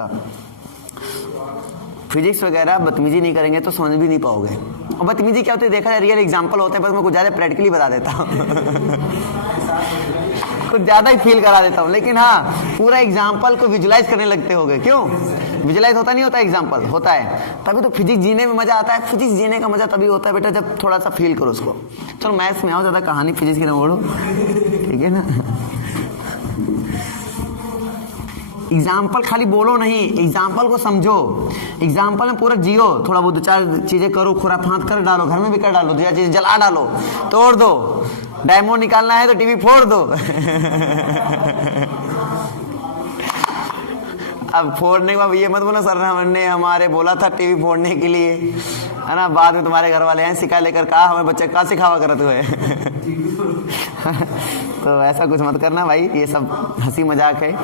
का। फिजिक्स वगैरह बदतमीजी नहीं करेंगे तो समझ भी नहीं पाओगे। और बदतमीजी क्या होती है देखा जाए, रियल एग्जाम्पल होते हैं, बस मैं कुछ ज़्यादा प्रैक्टिकली बता देता हूँ कुछ ज़्यादा ही फील करा देता हूँ, लेकिन हाँ पूरा एग्जाम्पल को विजुलाइज करने लगते होगे। क्यों विजुलाइज होता नहीं होता, एग्जाम्पल होता है, तभी तो फिजिक्स जीने में मजा आता है। फिजिक्स जीने का मजा तभी होता है बेटा जब थोड़ा सा फील करो उसको। चलो मैथ्स में आओ, ज़्यादा कहानी फिजिक्स की ना ओढ़ो, ठीक है ना। एग्जाम्पल खाली बोलो नहीं, एग्जाम्पल को समझो, एग्जाम्पल में पूरा जियो, थोड़ा बहुत 2-4 चीजें करो, खुराफात कर डालो, घर में भी कर डालो, 2-4 चीजें जला डालो, तोड़ दो, डायमंड निकालना है तो टीवी फोड़ दो अब फोड़ने के बाद ये मत बोला सर हमने हमारे बोला था टीवी फोड़ने के लिए, है ना, बाद में तुम्हारे घर वाले हैं सिखा लेकर कहा हमें बच्चे का सिखावा करते हुए तो ऐसा कुछ मत करना भाई, ये सब हंसी मजाक है,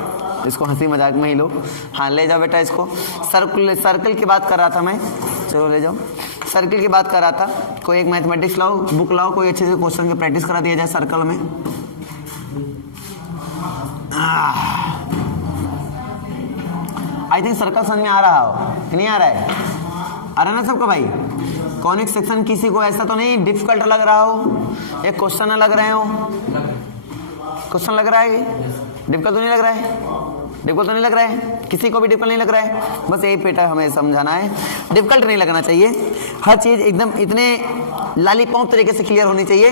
इसको हंसी मजाक में ही लो। हाँ ले जाओ बेटा इसको। सर्कल की बात कर रहा था मैं, चलो ले जाओ। सर्कल की बात कर रहा था, कोई एक मैथमेटिक्स लाओ, बुक लाओ, कोई अच्छे से क्वेश्चन की प्रैक्टिस करा दिया जाए सर्कल में। आई थिंक सर्कल समझ में आ रहा हो कि नहीं आ रहा है? आ रहा है ना सबको भाई? कॉनिक सेक्शन किसी को ऐसा तो नहीं डिफिकल्ट लग रहा हो, एक क्वेश्चन न लग रहे हो? क्वेश्चन लग रहा है, डिफिकल्ट तो नहीं लग रहा है? डिफिकल्ट तो नहीं लग रहा है, किसी को भी डिफिकल्ट नहीं लग रहा है? बस यही पेटा हमें समझाना है, डिफिकल्ट नहीं लगना चाहिए, हर चीज एकदम इतने लॉलीपॉप तरीके से क्लियर होनी चाहिए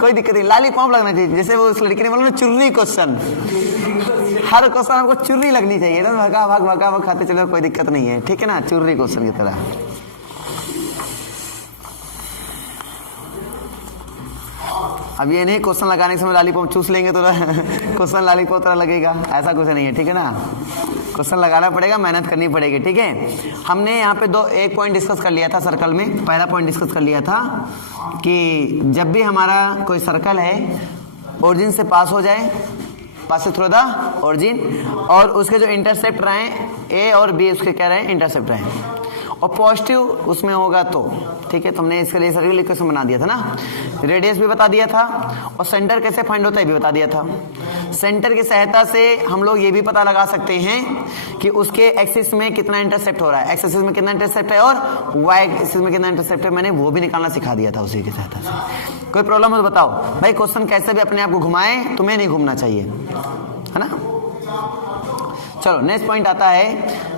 कोई दिक्कत नहीं, लॉलीपॉप लगना चाहिए, जैसे वो उस लड़की ने बोला ना चुर्री क्वेश्चन, हर क्वेश्चन आपको चुर्री लगनी चाहिए ना, भगा भाग खाते चलो, कोई दिक्कत नहीं है, ठीक है ना, चुर्री क्वेश्चन की तरह। अब ये नहीं क्वेश्चन लगाने के समय लॉलीपॉप चूस लेंगे तो क्वेश्चन लॉलीपॉप तरह लगेगा, ऐसा कुछ नहीं है, ठीक है ना, क्वेश्चन लगाना पड़ेगा, मेहनत करनी पड़ेगी, ठीक है। हमने यहाँ पे एक पॉइंट डिस्कस कर लिया था सर्कल में, पहला पॉइंट डिस्कस कर लिया था कि जब भी हमारा कोई सर्कल है ओरिजिन से पास हो जाए, पास थ्रू द ओरिजिन, और उसके जो इंटरसेप्ट रहे ए और बी, उसके क्या रहे इंटरसेप्ट रहे, और पॉजिटिव उसमें होगा तो ठीक है। तो हमने इसके लिए सर्कल इक्वेशन बना दिया था ना, रेडियस भी बता दिया था, और सेंटर कैसे फाइंड होता है भी बता दिया था। सेंटर की सहायता से हम लोग ये भी पता लगा सकते हैं कि उसके एक्सिस में कितना इंटरसेप्ट हो रहा है, एक्स एक्सिस में कितना इंटरसेप्ट है और वाई एक्सिस में कितना इंटरसेप्ट है, मैंने वो भी निकालना सिखा दिया था उसी की सहायता से। कोई प्रॉब्लम हो तो बताओ भाई, क्वेश्चन कैसे भी अपने आप को घुमाए, तुम्हें नहीं घूमना चाहिए, है ना। चलो नेक्स्ट पॉइंट आता है,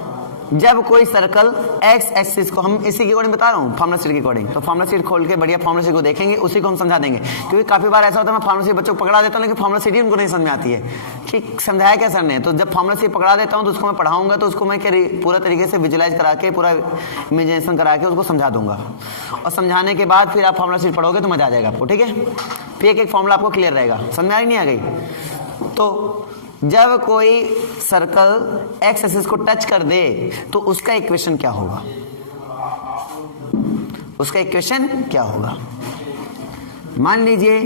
जब कोई सर्कल एक्स एक्सिस को, हम इसी के अकॉर्डिंग बता रहा हूँ फार्मूला शीट के अकॉर्डिंग, तो फार्मूला शीट खोल के बढ़िया फार्मूला शीट को देखेंगे, उसी को हम समझा देंगे, क्योंकि काफी बार ऐसा होता है मैं फार्मूला शीट बच्चों को पकड़ा देता हूँ लेकिन फार्मूला शीट ही उनको नहीं समझ में आती है कि समझाया क्या सर ने। तो जब फार्मूला शीट पकड़ा देता हूँ तो उसको मैं पढ़ाऊंगा, तो उसको मैं पूरा तरीके से विजुलाइज करा के, पूरा इमेजिनेशन करा के उसको समझा दूंगा, और समझाने के बाद फिर आप फार्मूला शीट पढ़ोगे तो मजा आ जाएगा आपको, ठीक है। फिर एक फार्मूला आपको क्लियर रहेगा, समझ में आ रही नहीं आ गई? तो जब कोई सर्कल एक्स एक्सिस को टच कर दे तो उसका इक्वेशन क्या होगा, उसका इक्वेशन क्या होगा? मान लीजिए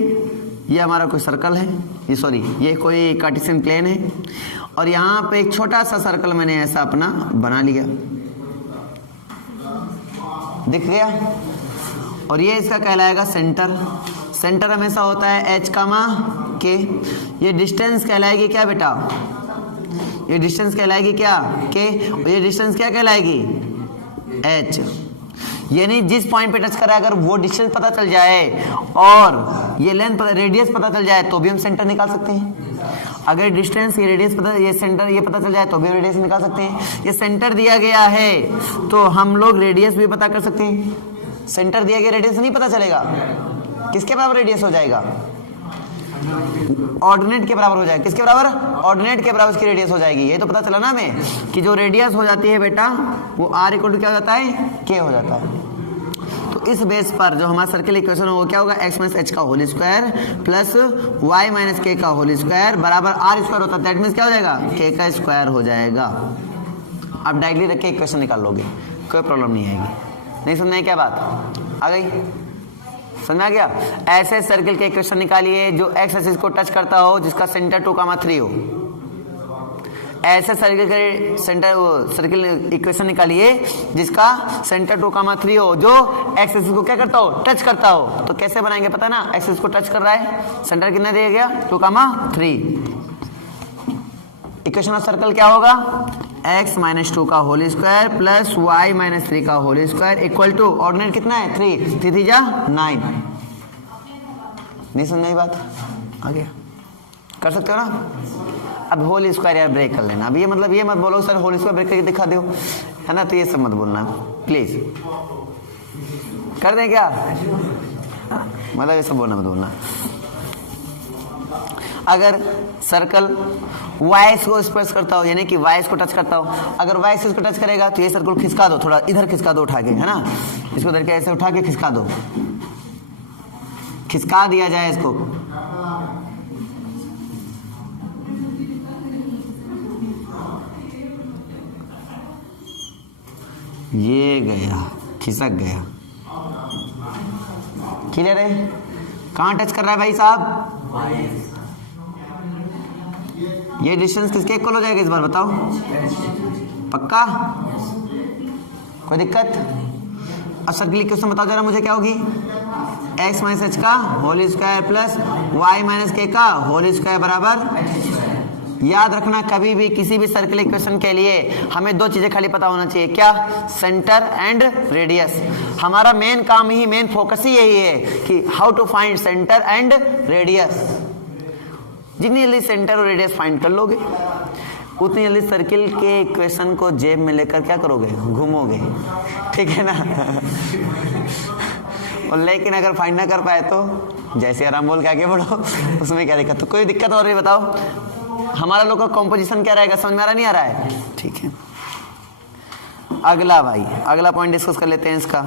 ये हमारा कोई सर्कल है, ये कोई कार्टेशियन प्लेन है, और यहां पे एक छोटा सा सर्कल मैंने ऐसा अपना बना लिया, दिख गया, और ये इसका कहलाएगा सेंटर। सेंटर हमेशा होता है एच कामा के। ये डिस्टेंस कहलाएगी क्या बेटा? ये डिस्टेंस कहलाएगी क्या? के। और ये डिस्टेंस क्या कहलाएगी? एच। यानी जिस पॉइंट पे टच करा अगर वो डिस्टेंस पता चल जाए और ये लेंथ रेडियस पता चल जाए तो भी हम सेंटर निकाल सकते हैं। अगर डिस्टेंस, ये रेडियस पता, ये सेंटर ये पता चल जाए तो भी रेडियस निकाल सकते हैं। ये सेंटर दिया गया है तो हम लोग रेडियस भी पता कर सकते हैं। सेंटर दिया गया, रेडियस नहीं पता चलेगा, किसके बराबर रेडियस हो जाएगा? ऑर्डिनेट के बराबर हो जाएगा। किसके बराबर? ऑर्डिनेट के बराबर इसकी रेडियस हो जाएगी। ये तो पता चला ना हमें कि जो रेडियस हो जाती है बेटा वो आर इक्वल टू क्या हो जाता है? के हो जाता है। तो इस बेस पर जो हमारा सर्किल इक्वेशन होगा क्या होगा? एक्स माइनस एच का whole square plus y minus k का होल स्क्वायर बराबर आर स्क्वायर होता है। दैट मीन्स क्या हो जाएगा? के का स्क्वायर हो जाएगा। आप डायरेक्टली रख के इक्वेशन निकाल लोगे, कोई प्रॉब्लम नहीं आएगी। नहीं समझ में क्या बात आ गई? समझ आ गया? ऐसे सर्किल के इक्वेशन निकालिए जो एक्स एक्सिस को टच करता हो, जिसका सेंटर 2,3 हो। ऐसे सर्किल के सर्किल इक्वेशन निकालिए जिसका सेंटर 2,3 हो, जो एक्स एक्सिस को क्या करता हो? टच करता हो। तो कैसे बनाएंगे पता है ना? एक्स एक्सिस को टच कर रहा है, सेंटर कितना दिया गया? 2,3। इक्वेशन ऑफ सर्कल क्या होगा, x माइनस 2 का whole square plus y minus 3 का whole square equal to ordinate कितना है 3, 3 जा 9। नहीं समझ में बात, आ गया, कर सकते हो ना। अब होल स्क्वायर यार ब्रेक कर लेना। अब ये मतलब ये मत बोलो सर होल स्क्वायर ब्रेक करके दिखा दो, है ना, तो ये सब मत बोलना प्लीज। कर दें क्या, मतलब ये सब बोलना मत बोलना। अगर सर्कल वाई को स्पर्श करता हो, यानी कि वाई को टच करता हो, अगर वाई इसको टच करेगा तो ये सर्कल खिसका दो, थोड़ा इधर खिसका दो उठा के, है ना, इसको इधर के ऐसे उठा के खिसका दो, खिसका दिया जाए इसको। ये गया, खिसक गया, क्लियर है। कहां टच कर रहा है भाई साहब, ये डिस्टेंस किसके इक्वल हो जाएगा इस बार बताओ, पक्का, कोई दिक्कत। अब सर्कल क्वेश्चन बताओ जरा मुझे क्या होगी, x माइनस एच का whole square plus y minus k का होल स्क्वायर बराबर। याद रखना कभी भी किसी भी सर्कल इक्वेशन के लिए हमें दो चीजें खाली पता होना चाहिए, क्या, सेंटर एंड रेडियस। हमारा मेन काम ही, मेन फोकस ही यही है कि how to find centre and radius. जितनी जल्दी सेंटर और रेडियस फाइंड कर लोगे उतनी जल्दी सर्किल के इक्वेशन को जेब में लेकर क्या करोगे, घूमोगे, ठीक है ना। और लेकिन अगर फाइंड ना कर पाए तो जैसे आराम बोल के आगे बढ़ो, उसमें क्या दिक्कत। तो कोई दिक्कत और नहीं बताओ, हमारा लोग का कॉम्पोजिशन क्या रहेगा, समझ में आ रहा नहीं आ रहा है, ठीक है। अगला भाई, अगला पॉइंट डिस्कस कर लेते हैं इसका।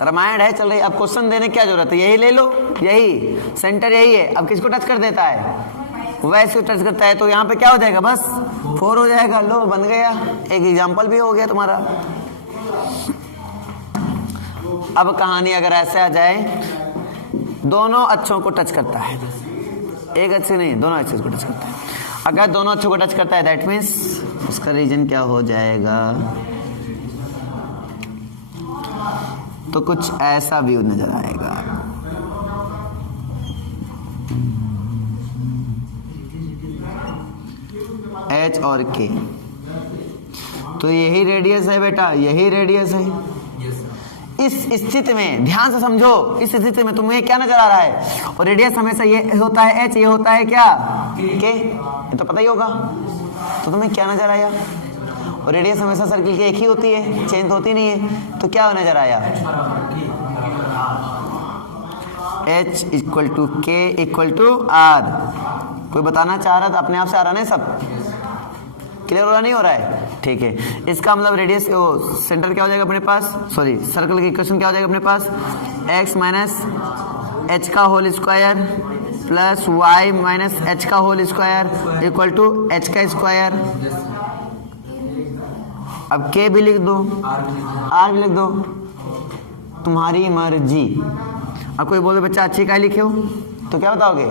रामायण है चल रही, अब क्वेश्चन देने क्या जरूरत है, यही ले लो, यही सेंटर यही है। अब किसको टच कर देता है, वैसे टच करता है तो यहाँ पे क्या हो जाएगा, बस 4 हो जाएगा। लो बन गया, एक एग्जांपल भी हो गया तुम्हारा। अब कहानी अगर ऐसे आ जाए, दोनों अक्षों को टच करता है, एक अच्छे नहीं दोनों अच्छे को टच करता है। अगर दोनों अक्षों को टच करता है दैट मीन्स उसका रीजन क्या हो जाएगा, तो कुछ ऐसा व्यू नजर आएगा। H और K, तो यही रेडियस है बेटा, यही रेडियस है। इस स्थिति में ध्यान से समझो, इस स्थिति में तुम्हें क्या नजर आ रहा है, और रेडियस हमेशा ये होता है H, ये होता है क्या K, ये तो पता ही होगा। तो तुम्हें क्या नजर आया, और रेडियस हमेशा सर्किल की एक ही होती है, चेंज होती नहीं है, तो क्या नजर आया, H equal to K equal to R। कोई बताना चाह रहा था, अपने आप से आ रहा नहीं, सब क्लियर हो रहा नहीं हो रहा है, ठीक है। इसका मतलब रेडियस सेंटर क्या हो जाएगा अपने पास, सॉरी सर्कल की इक्वेशन क्या हो जाएगा अपने पास, x माइनस एच का whole square plus y minus H का whole square equal to h का स्क्वायर। अब K भी लिख दो, R भी लिख दो, तुम्हारी मर्जी। अब कोई बोले बच्चा अच्छी काय लिखे हो, तो क्या बताओगे,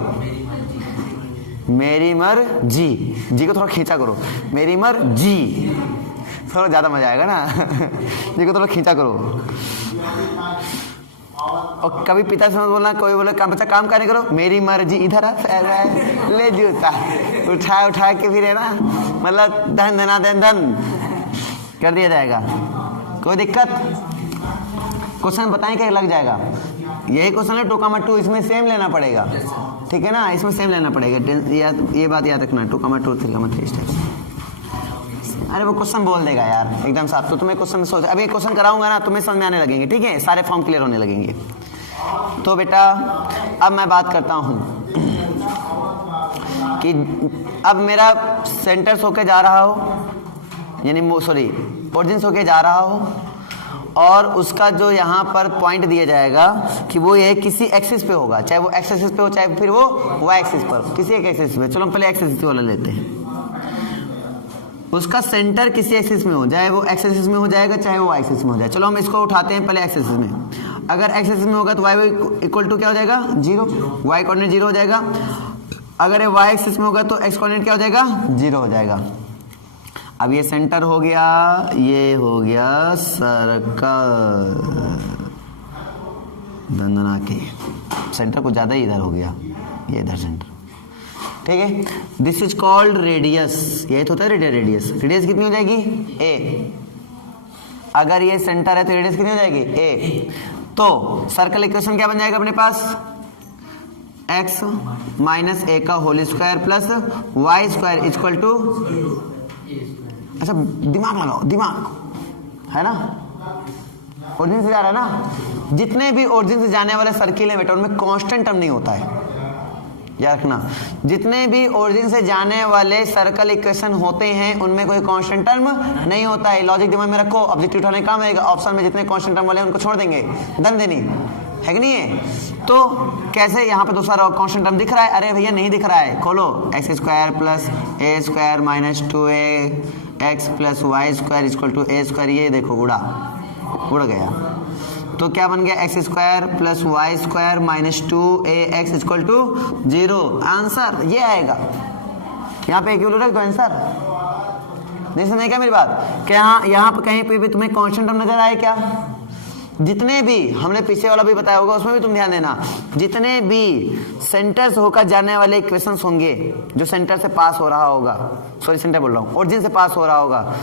मेरी मर्जी, जी को थोड़ा खींचा करो, मेरी मर्जी, थोड़ा ज्यादा मजा आएगा ना। जी को थोड़ा खींचा करो। और कभी पिता से मत बोलना, कोई बोले काम बच्चा काम करने करो, मेरी मर्जी, इधर ले जूता उठा उठा के फिर है ना, मतलब धन धना धन धन कर दिया जाएगा। कोई दिक्कत, क्वेश्चन बताएं क्या लग जाएगा, यही क्वेश्चन है 2,2, इसमें सेम लेना पड़ेगा, ठीक है ना, इसमें सेम लेना पड़ेगा। ये बात याद रखना, 2,2 3,3। अरे वो क्वेश्चन बोल देगा यार एकदम साफ, तो तुम्हें क्वेश्चन सोच, अभी क्वेश्चन कराऊंगा ना तुम्हें समझ में आने लगेंगे, ठीक है, सारे फॉर्म क्लियर होने लगेंगे। तो बेटा अब मैं बात करता हूं कि अब मेरा सेंटर होके जा रहा हो, यानी सॉरी ओरिजिन होके जा रहा हो, और उसका जो यहाँ पर पॉइंट दिया जाएगा कि वो ये किसी एक्सिस पे होगा, चाहे वो एक्स एक्सिस पे हो चाहे फिर वो वाई एक्सिस पर, किसी एक एक्सिस पे। चलो हम पहले एक्स एक्सिस वाला लेते हैं। उसका सेंटर किसी एक्सिस में हो, चाहे वो एक्स एक्सिस में हो जाएगा चाहे वो वाई एक्सिस में हो जाए। चलो हम इसको उठाते हैं पहले एक्स एक्सिस में। अगर एक्स एक्सिस में होगा तो वाई इक्वल टू क्या हो जाएगा, 0, वाई कोऑर्डिनेट 0 हो जाएगा। अगर ये वाई एक्सिस में होगा तो एक्स कोऑर्डिनेट क्या हो जाएगा, 0 हो जाएगा। अब ये सेंटर हो गया, ये हो गया सर्कल, दंदना के सेंटर कुछ ज्यादा ही इधर हो गया, ये इधर सेंटर, ठीक है। दिस इज कॉल्ड रेडियस, यही तो होता है रेडियस। रेडियस कितनी हो जाएगी ए, अगर ये सेंटर है तो रेडियस कितनी हो जाएगी ए। तो सर्कल इक्वेशन क्या बन जाएगा अपने पास, x माइनस ए का whole square plus y square equal to, अच्छा दिमाग लगाओ, दिमाग है ना, ओरिजिन से जा रहा है ना, जितने भी ओरिजिन से जाने वाले सर्किल है बेटा उनमें कांस्टेंट टर्म नहीं होता है, याद रखना। जितने भी ओरिजिन से जाने वाले सर्कल इक्वेशन होते हैं उनमें कोई कांस्टेंट टर्म नहीं होता है। लॉजिक दिमाग में रखो, ऑब्जेक्टिव उठाने काम आएगा, ऑप्शन में जितने कांस्टेंट टर्म वाले हैं उनको छोड़ देंगे, दम देनी है कि नहीं है। तो कैसे यहाँ पे दूसरा कांस्टेंट टर्म दिख रहा है, अरे भैया नहीं दिख रहा है, खोलो, x square plus a square minus 2a x plus y square equal to a square, ये देखो उड़ गया। तो क्या बन गया, x square plus y square minus 2ax equal to 0। Answer ये आएगा, यहाँ पे इक्वल रख दो आंसर। नहीं समझे क्या मेरी बात, क्या यहाँ पे कहीं पे भी तुम्हें कांस्टेंट टर्म नजर आए क्या? जितने भी हमने पीछे वाला भी बताया होगा उसमें भी तुम ध्यान देना, जितने भी सेंटर से होकर जाने वाले इक्वेशंस होंगे, जो सेंटर से पास हो रहा होगा, सॉरी सेंटर बोल रहा हूँ, ओरिजिन से पास हो रहा होगा,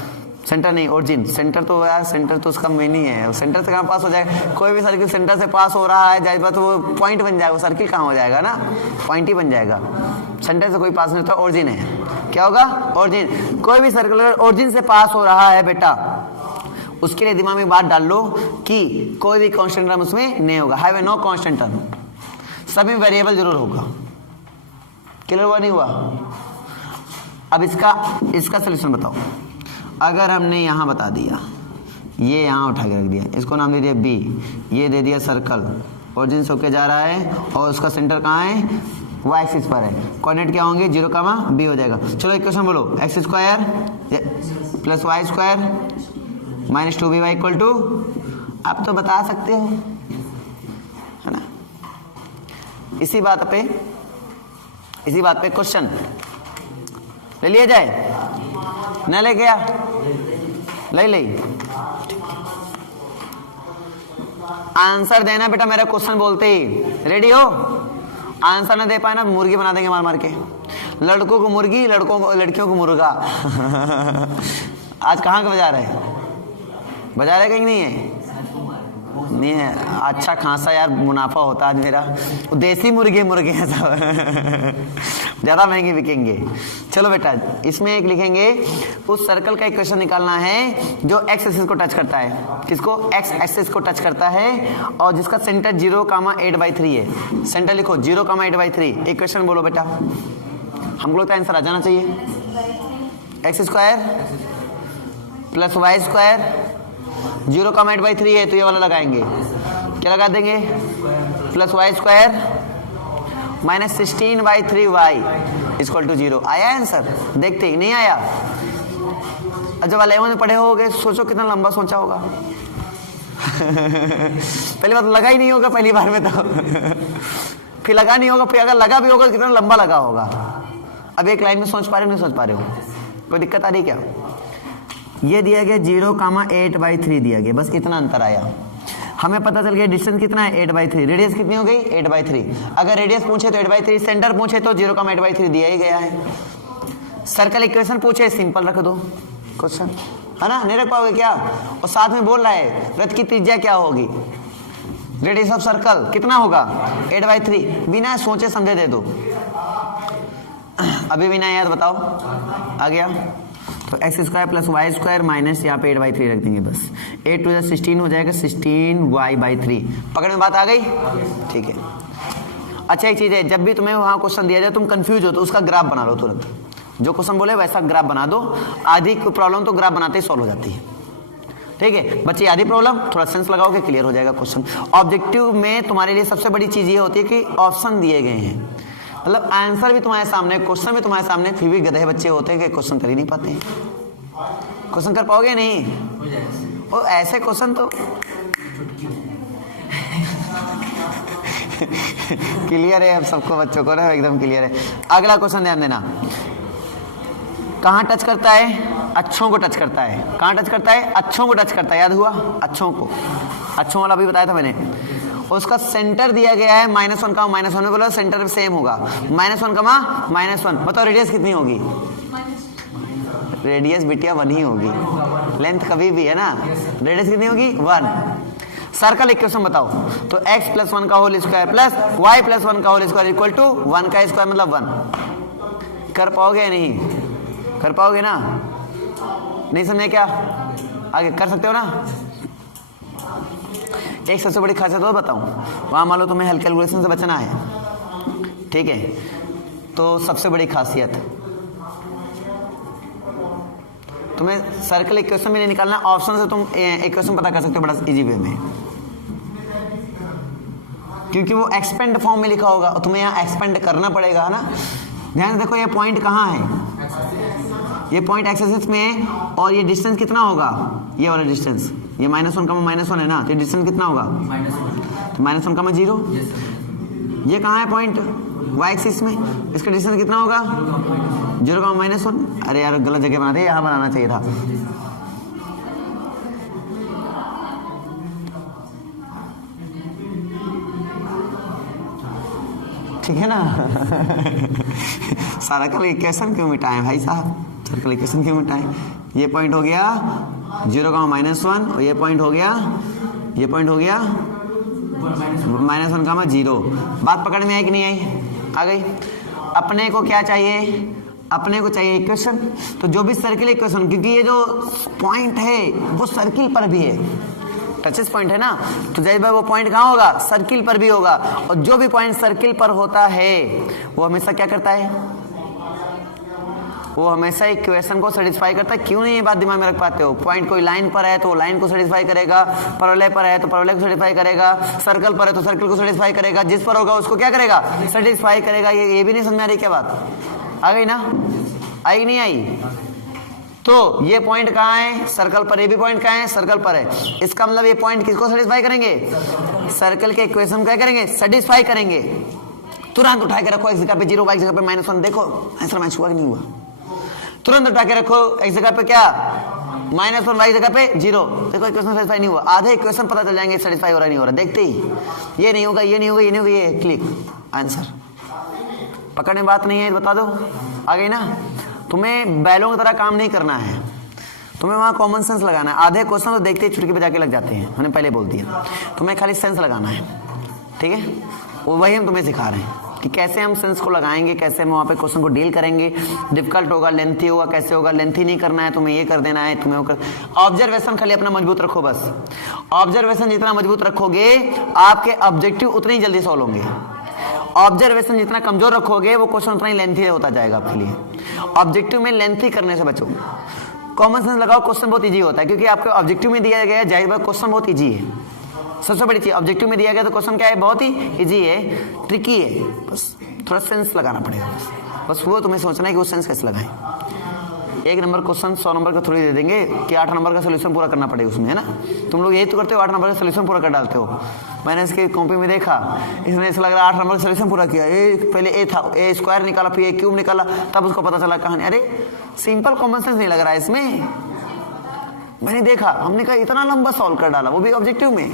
सेंटर नहीं ओरिजिन, सेंटर तो यार सेंटर तो उसका मेन ही है, सेंटर से कहाँ पास हो जाएगा, कोई भी सर्किल सेंटर से पास हो रहा है जाहिर बात वो पॉइंट बन जाएगा, वो सर्किल कहाँ हो जाएगा ना, पॉइंट ही बन जाएगा। सेंटर से कोई पास नहीं होता, ओरिजिन है, क्या होगा ओरिजिन। कोई भी सर्किल अगर ओरिजिन से पास हो रहा है बेटा, उसके लिए दिमाग में बात डाल लो कि कोई भी कांस्टेंट टर्म उसमें नहीं होगा, हैव नो कांस्टेंट टर्म, सभी वेरिएबल जरूर होगा। क्लियर हुआ नहीं हुआ? अब इसका सलूशन बताओ। अगर हमने यहाँ बता दिया, ये यहाँ उठा के रख दिया, इसको नाम दे दिया बी, ये दे दिया सर्कल, ओरिजिन से होके जा रहा है और उसका सेंटर कहाँ है, वाई एक्सिस पर है, कोऑर्डिनेट क्या होंगे 0, b हो जाएगा। चलो इक्वेशन बोलो, x square plus y square minus 2by equal to, आप तो बता सकते हो है ना। इसी बात पे क्वेश्चन ले लिया जाए, न ले गया ले आंसर देना बेटा, मेरा क्वेश्चन बोलते ही रेडी हो। आंसर न दे पाए ना मुर्गी बना देंगे मार के, लड़कों को मुर्गी, लड़कियों को मुर्गा। आज कहाँ का बाजार है, बाजार है कहीं नहीं है, नहीं है, अच्छा खासा यार मुनाफा होता आज मेरा, देसी मुर्गे हैं सब। ज़्यादा महंगे बिकेंगे। चलो बेटा इसमें एक लिखेंगे, उस सर्कल का इक्वेशन निकालना है जो एक्स एक्सिस को टच करता है, किसको, एक्स एक्सिस को टच करता है, और जिसका सेंटर 0,8/3 है। सेंटर लिखो 0,8/3। इक्वेशन बोलो बेटा, हमको लगता है आंसर आ जाना चाहिए। X square plus y square 0,8/3 है तो ये वाला लगाएंगे, क्या लगा देंगे, plus y square minus 16/3y equal to 0। आया आंसर, देखते ही नहीं आया। जब 11 में पढ़े होगे सोचो कितना लंबा सोचा होगा। पहली बात लगा ही नहीं होगा पहली बार में, तो फिर लगा नहीं होगा, फिर अगर लगा भी होगा कितना लंबा लगा होगा। अब एक लाइन में सोच पा रहे हो नहीं सोच पा रहे हो, कोई दिक्कत आ रही क्या? ये दिया गया 0,8/3 दिया गया, बस इतना अंतर आया। हमें पता चल गया डिस्टेंस कितना है 8/3, रेडियस कितनी हो गई 8/3। अगर रेडियस पूछे तो 8/3, सेंटर पूछे तो 0,8/3 दिया ही गया है। सर्कल इक्वेशन पूछे सिंपल रख दो क्वेश्चन, है ना, नहीं रख पाओगे क्या? और साथ में बोल रहा है वृत्त की त्रिज्या क्या होगी, रेडियस ऑफ सर्कल कितना होगा 8/3, बिना सोचे समझे दे दो। अभी बिना याद बताओ, आ गया तो x square plus y square minus यहाँ पे 8/3 रख देंगे, बस 8 to 16 हो जाएगा, 16y/3। पकड़ में बात आ गई, ठीक है। अच्छा एक चीज़ है, जब भी तुम्हें वहाँ क्वेश्चन दिया जाए तुम कंफ्यूज हो तो उसका ग्राफ बना लो तुरंत, जो क्वेश्चन बोले वैसा ग्राफ बना दो। आधी प्रॉब्लम तो ग्राफ बनाते ही सॉल्व हो जाती है, ठीक है बच्चे। आधी प्रॉब्लम थोड़ा सेंस लगाओगे क्लियर हो जाएगा क्वेश्चन। ऑब्जेक्टिव में तुम्हारे लिए सबसे बड़ी चीज़ ये होती है कि ऑप्शन दिए गए हैं, मतलब आंसर भी तुम्हारे सामने, क्वेश्चन भी तुम्हारे सामने, फिर भी गधे बच्चे होते हैं कि क्वेश्चन कर ही नहीं पाते हैं। क्वेश्चन कर पाओगे नहीं, और ऐसे क्वेश्चन तो क्लियर है अब सबको, बच्चों को ना एकदम क्लियर है। अगला क्वेश्चन ध्यान देना, कहाँ टच करता है, अच्छों को टच करता है। कहाँ टच करता है, अच्छों को टच करता है, याद हुआ, अच्छों को, अच्छों वाला भी बताया था मैंने। उसका सेंटर दिया गया है -1 का -1 में, बोला सेंटर सेम होगा, -1 का -1। बताओ रेडियस कितनी होगी? रेडियस बिटिया 1 ही होगी, लेंथ कभी भी है ना, रेडियस कितनी होगी 1। सर्कल इक्वेशन बताओ, तो x + 1 का होल स्क्वायर प्लस y + 1 का होल स्क्वायर इक्वल टू 1 का स्क्वायर मतलब 1। कर पाओगे या नहीं? कर पाओगे ना? नहीं समझे क्या? आगे कर सकते हो ना? एक सबसे बड़ी खासियत और बताऊं, वहां मान लो तुम्हें हल्के कैलकुलेशन से बचना है, ठीक है, तो सबसे बड़ी खासियत तुम्हें सर्कल इक्वेशन में नहीं निकालना, ऑप्शन से तुम इक्वेशन पता कर सकते हो बड़ा इजी वे में, क्योंकि वो एक्सपेंड फॉर्म में लिखा होगा और तुम्हें यहाँ एक्सपेंड करना पड़ेगा, है ना। ध्यान से देखो ये पॉइंट कहाँ है, ये पॉइंट एक्स एक्सिस में है और ये डिस्टेंस कितना होगा, ये वाला डिस्टेंस, ये -1 का -1 है ना, तो डिस्टेंस कितना होगा तो -1 का -0। ये कहाँ है पॉइंट y एक्सिस में, इसका डिस्टेंस कितना होगा 0 का -1। अरे यार गलत जगह बनाते, यहाँ बनाना चाहिए था। ठीक है ना। सारा कल इक्वेशन क्यों मिटाएं भाई साहब, सर्कल इक्वेशन क्यों मिटाएं। ये पॉइंट हो गया 0 का -1 और ये पॉइंट हो गया, ये पॉइंट हो गया -1 का -0। बात पकड़ में आई कि नहीं आई? आ गई। अपने को क्या चाहिए, अपने को चाहिए इक्वेशन। तो जो भी सर्किल इक्वेशन, क्योंकि ये जो पॉइंट है वो सर्किल पर भी है, टचेस पॉइंट है ना, तो जय भाई वो पॉइंट कहाँ होगा, सर्किल पर भी होगा। और जो भी पॉइंट सर्किल पर होता है वो हमेशा क्या करता है, वो हमेशा इक्वेशन को सेटिस्फाई करता है। क्यों नहीं ये बात दिमाग में रख पाते हो? पॉइंट कोई लाइन पर है तो लाइन को सेटिस्फाई करेगा, परवलय पर है तो परवलय को सेटिस्फाई करेगा, सर्कल पर है तो सर्कल को सेटिस्फाई करेगा, जिस पर होगा उसको क्या करेगा, सेटिस्फाई करेगा। ये भी नहीं समझ में आ रही क्या बात? आ गई ना? आई नहीं आई? तो ये पॉइंट कहाँ है, सर्कल पर। ये भी पॉइंट कहाँ है, सर्कल पर है। इसका मतलब ये पॉइंट किसको सेटिस्फाई करेंगे, सर्कल के इक्वेशन क्या करेंगे, सेटिस्फाई करेंगे। तुरंत उठा के रखो, एक जगह पे 0 y जगह पे -1। देखो आंसर मैच हुआ कि नहीं हुआ? तुरंत उठा के रखो, एक जगह पे क्या -1 y जगह पे 0। देखो इक्वेशन सेटिस्फाई नहीं हुआ, आधे इक्वेशन पता चल जाएंगे सेटिस्फाई हो रहा नहीं हो रहा, देखते ही ये नहीं होगा, ये नहीं होगा, ये नहीं होगा, ये क्लिक आंसर। पकड़ने बात नहीं है, बता दो। आ गई ना? तुम्हें बैलों की तरह काम नहीं करना है, तुम्हें वहाँ कॉमन सेंस लगाना है। आधे क्वेश्चन तो देखते ही चुटकी बजा के लग जाते हैं, मैंने पहले बोल दिया। तुम्हें खाली सेंस लगाना है, ठीक है, वो वही हम तुम्हें सिखा रहे हैं कि कैसे हम सेंस को लगाएंगे, कैसे हम वहाँ पे क्वेश्चन को डील करेंगे। डिफिकल्ट होगा, लेंथी होगा, कैसे होगा, लेंथी नहीं करना है, तुम्हें ये कर देना है, तुम्हें वो कर। ऑब्जर्वेशन खाली अपना मजबूत रखो बस। ऑब्जर्वेशन जितना मजबूत रखोगे आपके ऑब्जेक्टिव उतने ही जल्दी सॉल्व होंगे। ऑब्जर्वेशन जितना कमजोर रखोगे वो क्वेश्चन उतना ही लेंथी होता जाएगा आपके लिए। ऑब्जेक्टिव में लेंथी करने से बचो, कॉमन सेंस लगाओ, क्वेश्चन बहुत इजी होता है, क्योंकि आपके ऑब्जेक्टिव में दिया गया है, जाहिर बात क्वेश्चन बहुत इजी है। सबसे बड़ी चीज ऑब्जेक्टिव में दिया गया तो क्वेश्चन क्या है, बहुत ही इजी है, ट्रिकी है, बस थोड़ा सेंस लगाना पड़ेगा। बस वो तुम्हें सोचना है कि वो सेंस कैसे लगाएं। 1 नंबर क्वेश्चन 100 नंबर का थोड़ी दे देंगे कि 8 नंबर का सोल्यूशन पूरा करना पड़ेगा उसमें, है ना। तुम लोग यही तो करते हो, 8 नंबर का सोल्यूशन पूरा कर डालते हो। मैंने इसकी कॉपी में देखा, इसने ऐसा लग रहा है 8 नंबर का सोल्यूशन पूरा किया। पहले ए था, ए स्क्वायर निकाला, फिर ए क्यूब निकाला, तब उसको पता चला कहानी। अरे सिंपल कॉमन सेंस नहीं लग रहा है इसमें। मैंने देखा, हमने कहा इतना लंबा सॉल्व कर डाला, वो भी ऑब्जेक्टिव में।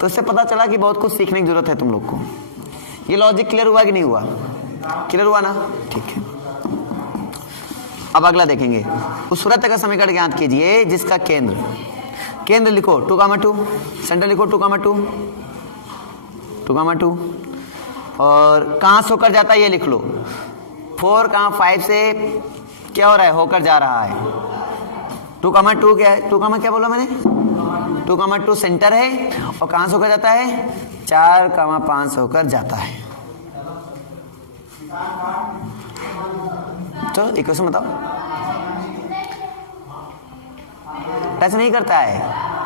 तो इससे पता चला कि बहुत कुछ सीखने की जरूरत है तुम लोग को। ये लॉजिक क्लियर हुआ कि नहीं हुआ? क्लियर हुआ ना? ठीक है। अब अगला देखेंगे। उस वृत्त का समीकरण ज्ञात कीजिए जिसका केंद्र लिखो 2, सेंटर लिखो 2, 2, और कहां से होकर जाता है ये लिख लो। 4 कहां 5 से क्या हो रहा है, होकर जा रहा है। 2, क्या है, 2, क्या बोला मैंने, 2, सेंटर है और कहां से होकर जाता है, 4, 5 से होकर जाता है। तो इक्वेशन बताओ। टच नहीं करता है,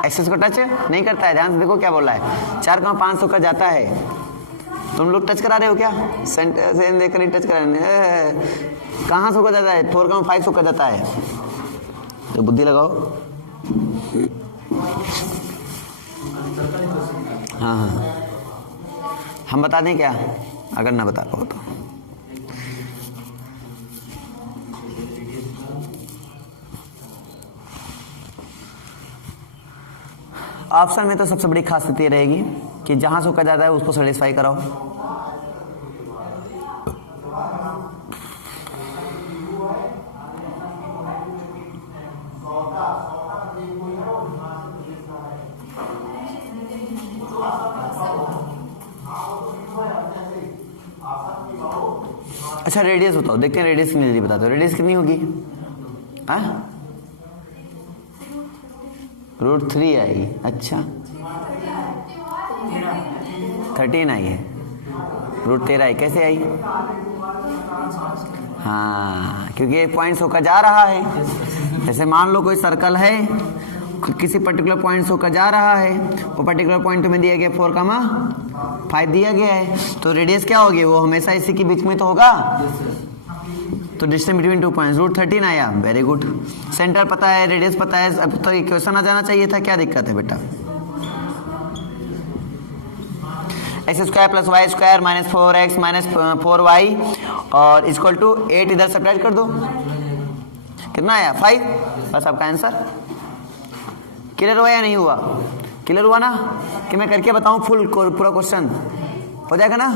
एक्सिस को टच नहीं करता है। ध्यान से देखो क्या बोल रहा है, 4, 5 से होकर जाता है। तुम लोग टच करा रहे हो क्या, सेंटर से देखकर टच करा रहे हैं। कहां से होकर जाता है, 4, 5 से होकर जाता है। तो बुद्धि लगाओ। हाँ, हम बता दें क्या, अगर ना बता पाओ तो। ऑप्शन में तो सबसे बड़ी खासियत ये रहेगी कि जहां से होकर जाता है उसको सेटिस्फाई कराओ। अच्छा रेडियस बताओ, देखते हैं रेडियस कितनी जल्दी बताते हो। रेडियस कितनी होगी? √3 आएगी। अच्छा 13 आई है, √13 आई। कैसे आई? हाँ, क्योंकि एक पॉइंट होकर जा रहा है। जैसे मान लो कोई सर्कल है, किसी पर्टिकुलर पॉइंट से होकर जा रहा है, वो पर्टिकुलर पॉइंट में दिया गया 4,5 दिया गया है, तो रेडियस क्या होगी? वो हमेशा इसी के बीच में तो होगा। तो डिस्टेंस बिटवीन 2 पॉइंट्स √13 आया। Very good. सेंटर पता है, रेडियस पता है, अब तो इक्वेशन आ जाना चाहिए था। क्या दिक्कत है बेटा? x² + y² - 4x - 4y और इक्वल टू 8 इधर सब्ट्रैक्ट कर दो। कितना आया? 5। बस आपका आंसर। क्लियर हुआ या नहीं हुआ? क्लियर हुआ ना? कि मैं करके बताऊं फुल पूरा क्वेश्चन हो जाएगा ना?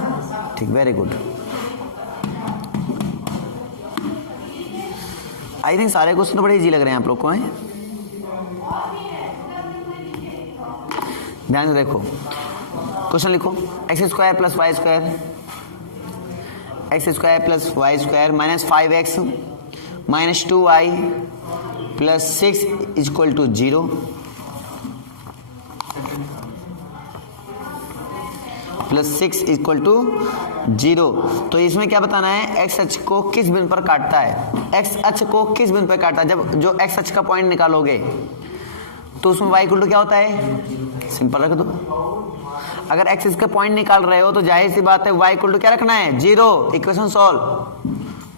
ठीक, वेरी गुड। आई थिंक सारे क्वेश्चन तो बड़े इजी लग रहे हैं आप लोग को, हैं? ध्यान से देखो, क्वेश्चन लिखो। x² + y² x² + y² - 5x - 2y + 6 = 0 +6 = 0। तो इसमें क्या बताना है? x अक्ष को किस बिंदु पर काटता है? x अक्ष को किस बिंदु पर काटता है? जब जो x अक्ष का पॉइंट निकालोगे तो उसमें y = क्या होता है? सिंपल रख दो। अगर x इसका पॉइंट निकाल रहे हो तो जाहिर सी बात है y = क्या रखना है? 0। इक्वेशन सॉल्व,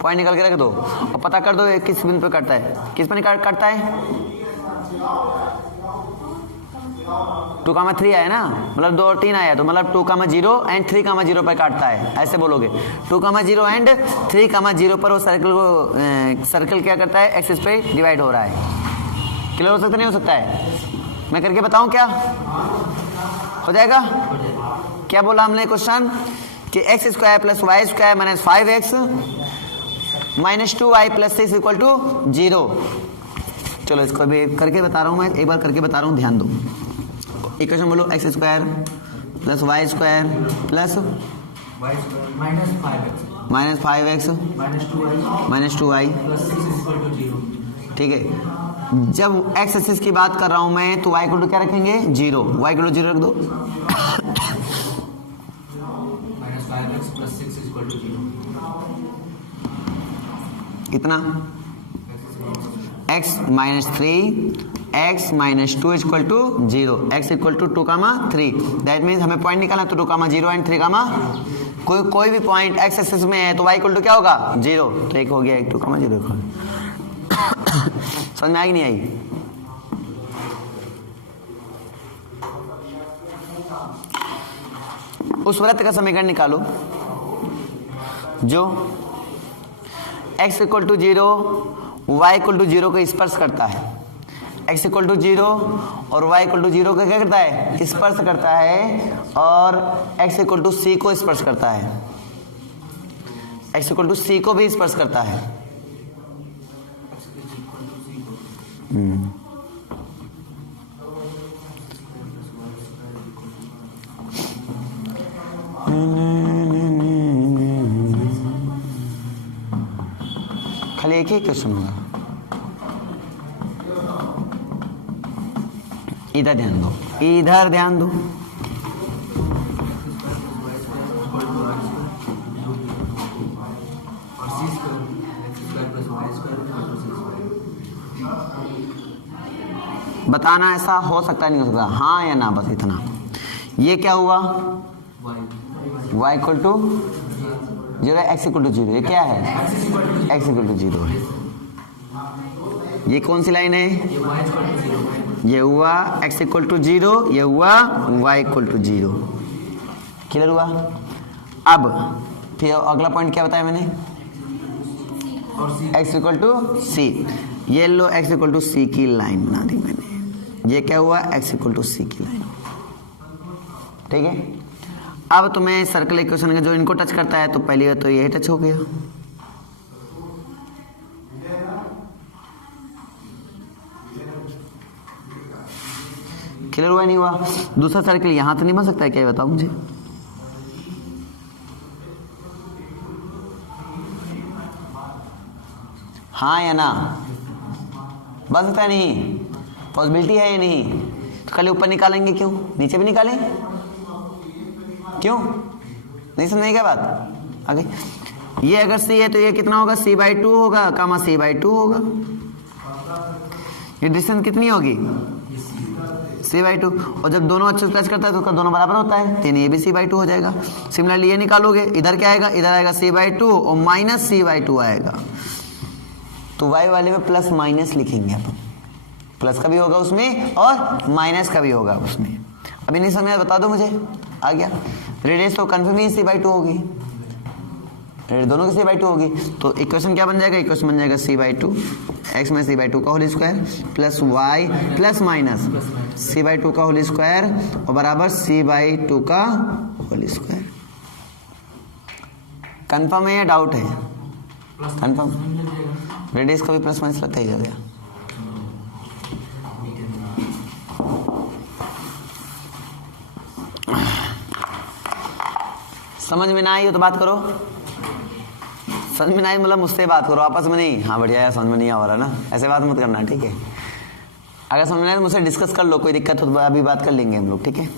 पॉइंट निकाल के रख दो और पता कर दो किस बिंदु पर काटता है। किस पर काटता है? 2,3 आया ना, मतलब 2 और 3 आया, तो मतलब 2,0 और 3,0 पर काटता है। ऐसे बोलोगे 2,0 और 3,0 पर वो सर्कल क्या करता है? एक्सिस पे डिवाइड हो रहा है। क्लियर हो सकता नहीं हो सकता है? मैं करके बताऊं क्या? हो जाएगा? क्या बोला हमने क्वेश्चन? कि x² + y² - 5x - 2y + 6 = 0। चलो इसको भी करके बता रहा हूं मैं, एक बार करके बता रहा हूं, ध्यान दो। इक्वेशन बोलो। x² + y² + - 5x - 2y ठीक है। जब x एक्सिस की बात कर रहा हूं मैं तो y = क्या रखेंगे? 0। y = 0 रख दो। -5x + 6 = 0। कितना? x - 3 x - 2 = 0। x = 2,3। That means हमें पॉइंट निकालना है, तो 2,0 और 3, कोई भी पॉइंट x एक्सिस में है तो y = क्या होगा? 0। तो एक हो गया, 2,0। समझ में आई नहीं आई? उस वृत्त का समीकरण निकालो जो x = 0 y = 0 को स्पर्श करता है। x = 0 और y = 0 का क्या करता है? स्पर्श करता है। और x = c को स्पर्श करता है। x = c को भी स्पर्श करता है। खाली एक ही क्वेश्चन होगा। इधर ध्यान दो, इधर ध्यान दो। बताना ऐसा हो सकता है नहीं हो सकता, हाँ या ना, बस इतना। ये क्या हुआ? y = 0 x = 0। ये क्या है? x = 0 है। ये कौन सी लाइन है? ये हुआ x = 0, ये हुआ y = 0। क्लियर हुआ? अब फिर अगला पॉइंट क्या बताया मैंने? x = c। ये लो x = c की लाइन बना दी मैंने। ये क्या हुआ, x इक्वल टू सी की लाइन। ठीक है, अब तुम्हें सर्कल इक्वेशन का जो इनको टच करता है तो पहली बात तो यही टच हो गया। क्लियर हुआ नहीं हुआ? दूसरा सर्कल यहां तो नहीं बन सकता है क्या, बताओ मुझे। हाँ या ना, बन सकता है? नहीं, पॉसिबिलिटी है या नहीं? तो खाली ऊपर निकालेंगे, क्यों नीचे भी निकालें? क्यों, नहीं समझे क्या बात आगे? ये अगर सी है तो ये कितना होगा, c/2 होगा, कामा c/2 होगा। ये डिस्टेंस कितनी होगी, c/2। और जब दोनों अच्छे से टच करता है तो उसका दोनों बराबर होता है, तो ये भी c/2 हो जाएगा। सिमिलरली ये निकालोगे, इधर क्या आएगा, इधर आएगा c/2 और माइनस c/2 आएगा। तो y वाले में प्लस माइनस लिखेंगे अपन, प्लस का भी होगा उसमें और माइनस का भी होगा उसमें। अभी नहीं समझ, बता दो मुझे, आ गया? रेडियस तो कन्फर्म ही c/2 होगी, रेडियस दोनों की c/2 होगी। तो इक्वेशन क्या बन जाएगा, इक्वेशन बन जाएगा c/2 x में c/2 का whole square plus y plus minus c/2 का होल स्क्वायर और बराबर c/2 का होल स्क्वायर। कंफर्म है या डाउट है? कंफर्म, रेडियस का भी प्लस माइनस लगता ही हो गया। समझ में ना आई हो तो बात करो, समझ में ना आई मतलब मुझसे बात करो, आपस में नहीं। हाँ बढ़िया यार, समझ में नहीं आ रहा ना, ऐसे बात मत करना, ठीक है? अगर समझ में आए तो मुझसे डिस्कस कर लो, कोई दिक्कत हो तो अभी बात कर लेंगे हम लोग, ठीक है?